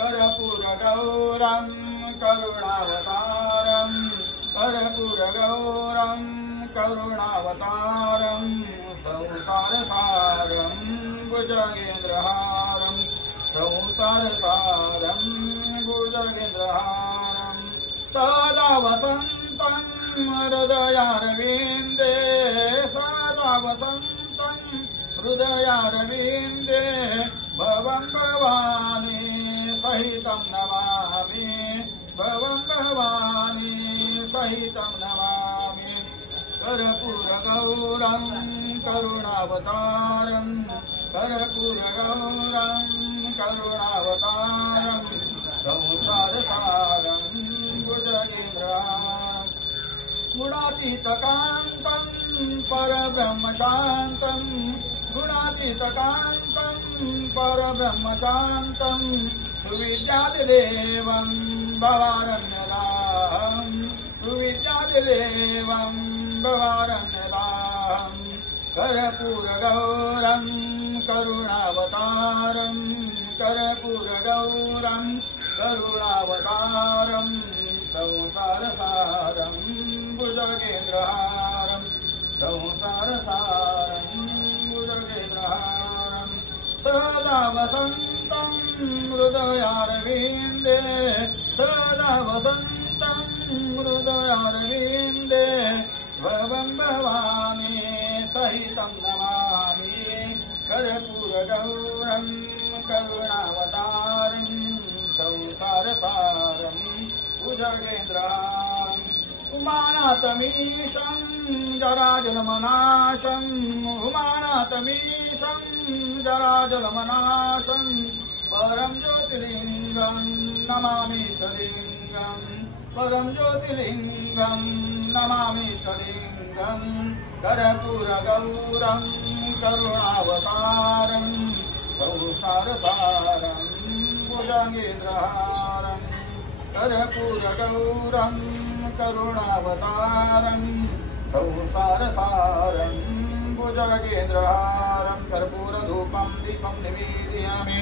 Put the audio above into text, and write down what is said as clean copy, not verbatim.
कर्पूरगौरं करुणावतारं कर्पूरगौरं करुणावतारं संसारसारं भुजगेन्द्रहारं संसारसारं भुजगेन्द्रहारं सदा वसन्तं हृदयारविन्दे सदा वसन्तं हृदयारविन्दे भवं भवानी सहितं नमामि भवं भवानी सहितं नमामि कर्पूरगौरं करुणावतारं कर्पूरगौरं करुणावतारं संसारसारं भुजगेन्द्रहारं गुणातीतकान्तं परब्रह्मशान्तं गुणातीतकान्तं परब्रह्मशान्तं सुविद्यादिदेवं भवारण्यदाहं सुविद्यादिदेवं भवारण्यदाहं कर्पूरगौरं करुणावतारं कर्पूरगौरं करुणावतारं संसारसारं भुजगेन्द्रहारं संसारसारं भुजगेन्द्रहारं सदा वसन्तं हृदयारविन्दे सदा वसन्तं हृदयारविन्दे भवं भवानी सहितं नमामि कर्पूरगौरं करुणावतारं संसारसारं भुजगेन्द्रहारम् उमानाथमीशं जराजलमनाशं उमानाथमीशं जराजलमनाशं परं ज्योतिर्लिङ्गं नमामि स्वलिङ्गं परं ज्योतिर्लिङ्गं नमामि स्वलिङ्गं कर्पूरगौरं करुणावतारं संसारसारं भुजगेन्द्रहारं कर्पूरगौरं करुणावतारं संसारसारं भुजगेन्द्रहारं कर्पूरधूपं दीपं निवेदयामि